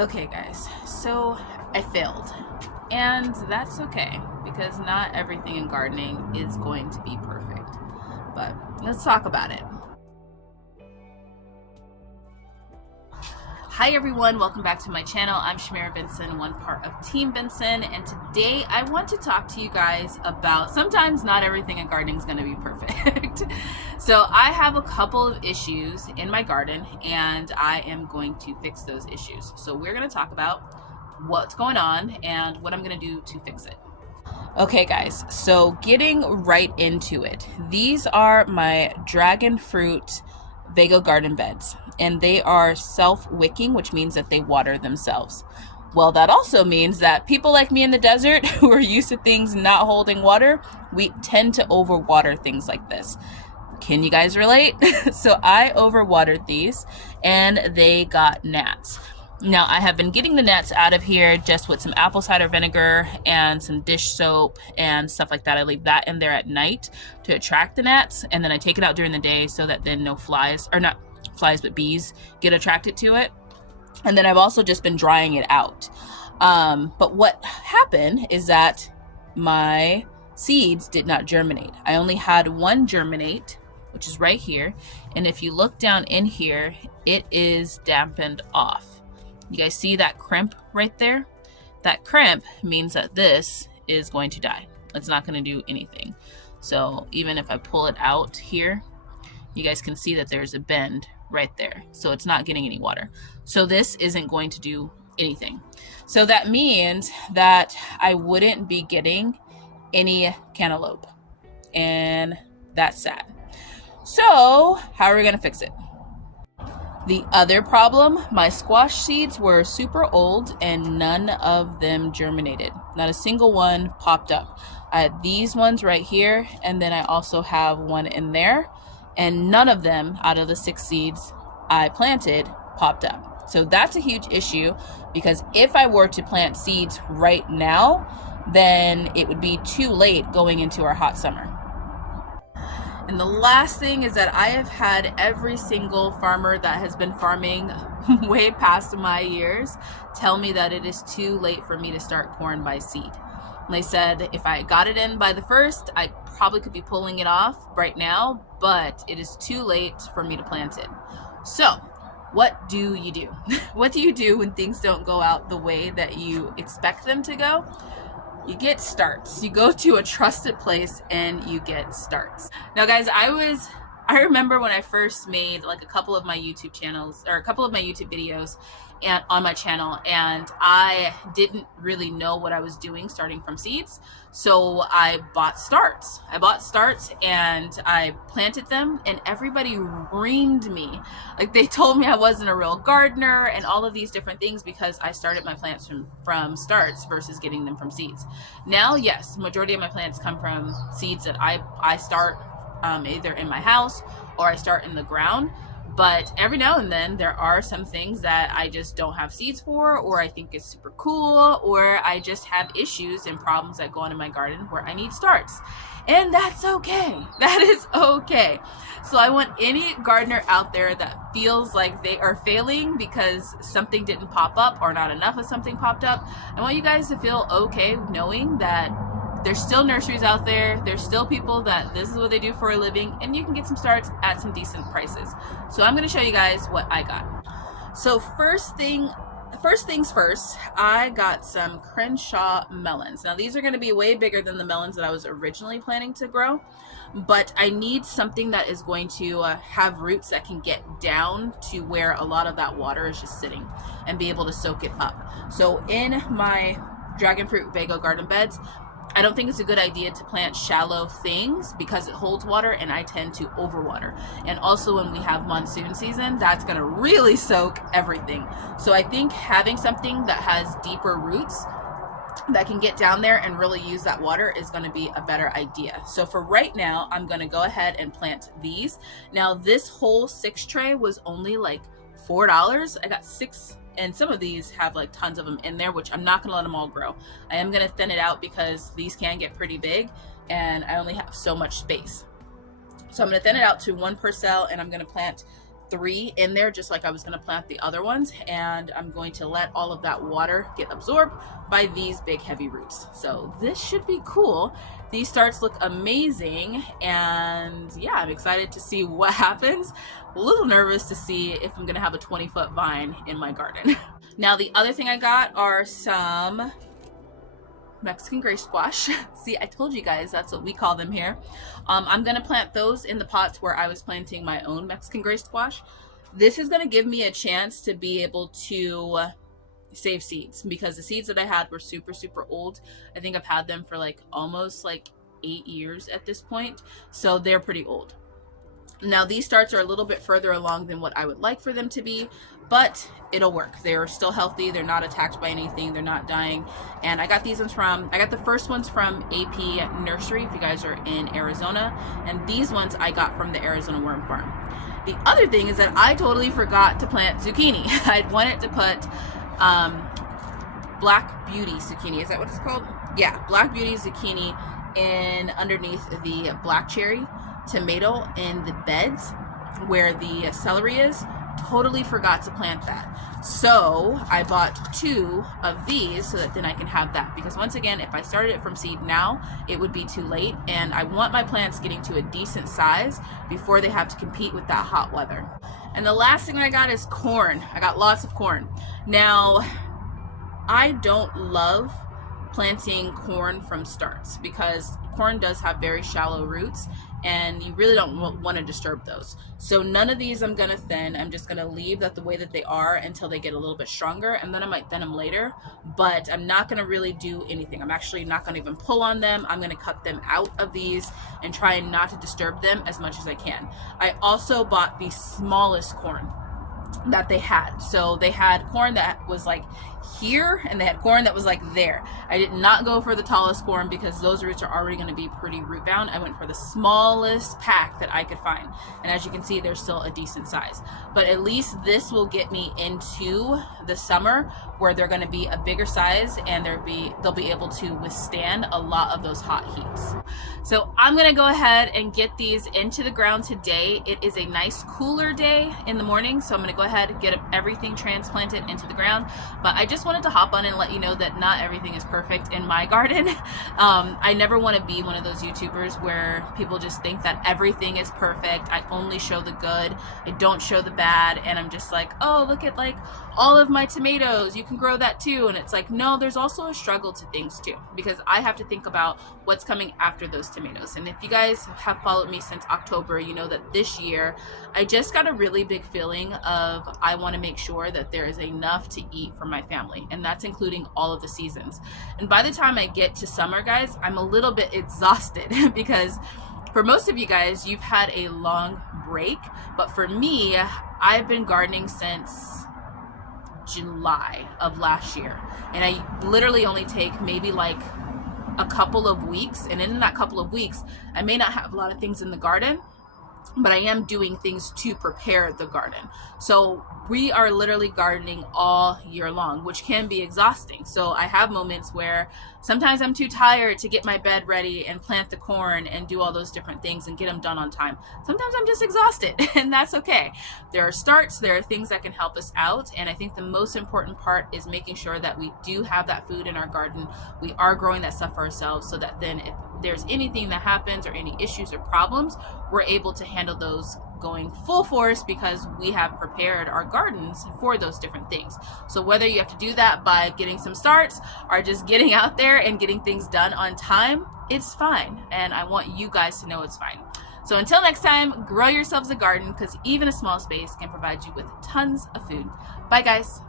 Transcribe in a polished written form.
Okay guys, so I failed, and that's okay because not everything in gardening is going to be perfect, but let's talk about it. Hi everyone, welcome back to my channel. I'm Shamira Benson, one part of Team Benson, and today I want to talk to you guys about sometimes not everything in gardening is going to be perfect. So I have a couple of issues in my garden and I am going to fix those issues. So we're going to talk about what's going on and what I'm going to do to fix it. Okay guys, so getting right into it. These are my dragon fruit Vego garden beds, and they are self-wicking, which means that they water themselves. Well, that also means that people like me in the desert who are used to things not holding water, we tend to overwater things like this. Can you guys relate? So I overwatered these and they got gnats. Now I have been getting the gnats out of here just with some apple cider vinegar and some dish soap and stuff like that. I leave that in there at night to attract the gnats, and then I take it out during the day so that then no flies, or not flies but bees, get attracted to it. And then I've also just been drying it out. But what happened is that my seeds did not germinate. I only had one germinate, which is right here. And if you look down in here, it is dampened off. You guys see that crimp right there? That crimp means that this is going to die. It's not going to do anything. So even if I pull it out here, you guys can see that there's a bend right there. So it's not getting any water. So this isn't going to do anything. So that means that I wouldn't be getting any cantaloupe. And that's sad. So how are we going to fix it? The other problem, my squash seeds were super old and none of them germinated. Not a single one popped up. I had these ones right here, and then I also have one in there, and none of them out of the 6 seeds I planted popped up. So that's a huge issue, because if I were to plant seeds right now, then it would be too late going into our hot summer. And the last thing is that I have had every single farmer that has been farming way past my years tell me that it is too late for me to start corn by seed. And they said if I got it in by the 1st, I probably could be pulling it off right now, but it is too late for me to plant it. So what do you do? What do you do when things don't go out the way that you expect them to go? You get starts. You go to a trusted place and you get starts. Now guys, I remember when I first made like a couple of my YouTube channels, or a couple of my YouTube videos and on my channel, and I didn't really know what I was doing starting from seeds. So I bought starts. And I planted them, and everybody reamed me. Like, they told me I wasn't a real gardener and all of these different things because I started my plants from starts versus getting them from seeds. Now, yes, majority of my plants come from seeds that I start either in my house or I start in the ground. But every now and then there are some things that I just don't have seeds for, or I think it's super cool, or I just have issues and problems that go on in my garden where I need starts. And that's okay. That is okay. So I want any gardener out there that feels like they are failing because something didn't pop up or not enough of something popped up. I want you guys to feel okay knowing that there's still nurseries out there. There's still people that this is what they do for a living, and you can get some starts at some decent prices. So I'm going to show you guys what I got. So first things first, I got some Crenshaw melons. Now these are going to be way bigger than the melons that I was originally planning to grow, but I need something that is going to have roots that can get down to where a lot of that water is just sitting and be able to soak it up. So in my dragon fruit Vego garden beds, I don't think it's a good idea to plant shallow things because it holds water, and I tend to overwater. And also when we have monsoon season, that's going to really soak everything. So I think having something that has deeper roots that can get down there and really use that water is going to be a better idea. So for right now, I'm going to go ahead and plant these. Now this whole 6 tray was only like $4. I got 6. And some of these have like tons of them in there, which I'm not going to let them all grow. I am going to thin it out because these can get pretty big and I only have so much space. So I'm going to thin it out to 1 per cell, and I'm going to plant 3 in there, just like I was going to plant the other ones, and I'm going to let all of that water get absorbed by these big heavy roots. So this should be cool. These starts look amazing, and yeah, I'm excited to see what happens. A little nervous to see if I'm going to have a 20-foot vine in my garden. Now the other thing I got are some Mexican gray squash. See, I told you guys that's what we call them here. I'm gonna plant those in the pots where I was planting my own Mexican gray squash. This is gonna give me a chance to be able to save seeds, because the seeds that I had were super old. I think I've had them for like almost like 8 years at this point, so they're pretty old. Now these starts are a little bit further along than what I would like for them to be, but it'll work. They're still healthy. They're not attacked by anything. They're not dying. And I got these ones I got the first ones from AP Nursery, if you guys are in Arizona. And these ones I got from the Arizona Worm Farm. The other thing is that I totally forgot to plant zucchini. I wanted to put Black Beauty zucchini. Is that what it's called? Yeah, Black Beauty zucchini in underneath the black cherry tomato in the beds where the celery is. Totally forgot to plant that. So I bought 2 of these so that then I can have that, because once again, if I started it from seed now, it would be too late, and I want my plants getting to a decent size before they have to compete with that hot weather. And the last thing I got is corn. I got lots of corn. Now, I don't love planting corn from starts because corn does have very shallow roots and you really don't want to disturb those. So none of these I'm gonna thin. I'm just gonna leave that the way that they are until they get a little bit stronger, and then I might thin them later, but I'm not gonna really do anything. I'm actually not gonna even pull on them. I'm gonna cut them out of these and try not to disturb them as much as I can. I also bought the smallest corn that they had. So they had corn that was like here and they had corn that was like there. I did not go for the tallest corn because those roots are already going to be pretty root bound. I went for the smallest pack that I could find, and as you can see, they're still a decent size. But at least this will get me into the summer where they're going to be a bigger size and they'll be able to withstand a lot of those hot heats. So I'm going to go ahead and get these into the ground today. It is a nice cooler day in the morning, so I'm going to go ahead and get everything transplanted into the ground. But I just wanted to hop on and let you know that not everything is perfect in my garden. I never want to be one of those YouTubers where people just think that everything is perfect. I only show the good, I don't show the bad, and I'm just like, oh, look at like all of my tomatoes, you can grow that too. And it's like, no, there's also a struggle to things too, because I have to think about what's coming after those tomatoes. And if you guys have followed me since October, you know that this year I just got a really big feeling of I want to make sure that there is enough to eat for my family, and that's including all of the seasons. And by the time I get to summer, guys, I'm a little bit exhausted because for most of you guys, you've had a long break, but for me, I've been gardening since July of last year, and I literally only take maybe like a couple of weeks, and in that couple of weeks I may not have a lot of things in the garden, but I am doing things to prepare the garden. So we are literally gardening all year long, which can be exhausting. So I have moments where sometimes I'm too tired to get my bed ready and plant the corn and do all those different things and get them done on time. Sometimes I'm just exhausted, and that's okay. There are starts, there are things that can help us out, and I think the most important part is making sure that we do have that food in our garden. We are growing that stuff for ourselves, so that then if there's anything that happens or any issues or problems, we're able to handle those going full force because we have prepared our gardens for those different things. So whether you have to do that by getting some starts or just getting out there and getting things done on time, it's fine. And I want you guys to know it's fine. So until next time, grow yourselves a garden, because even a small space can provide you with tons of food. Bye guys.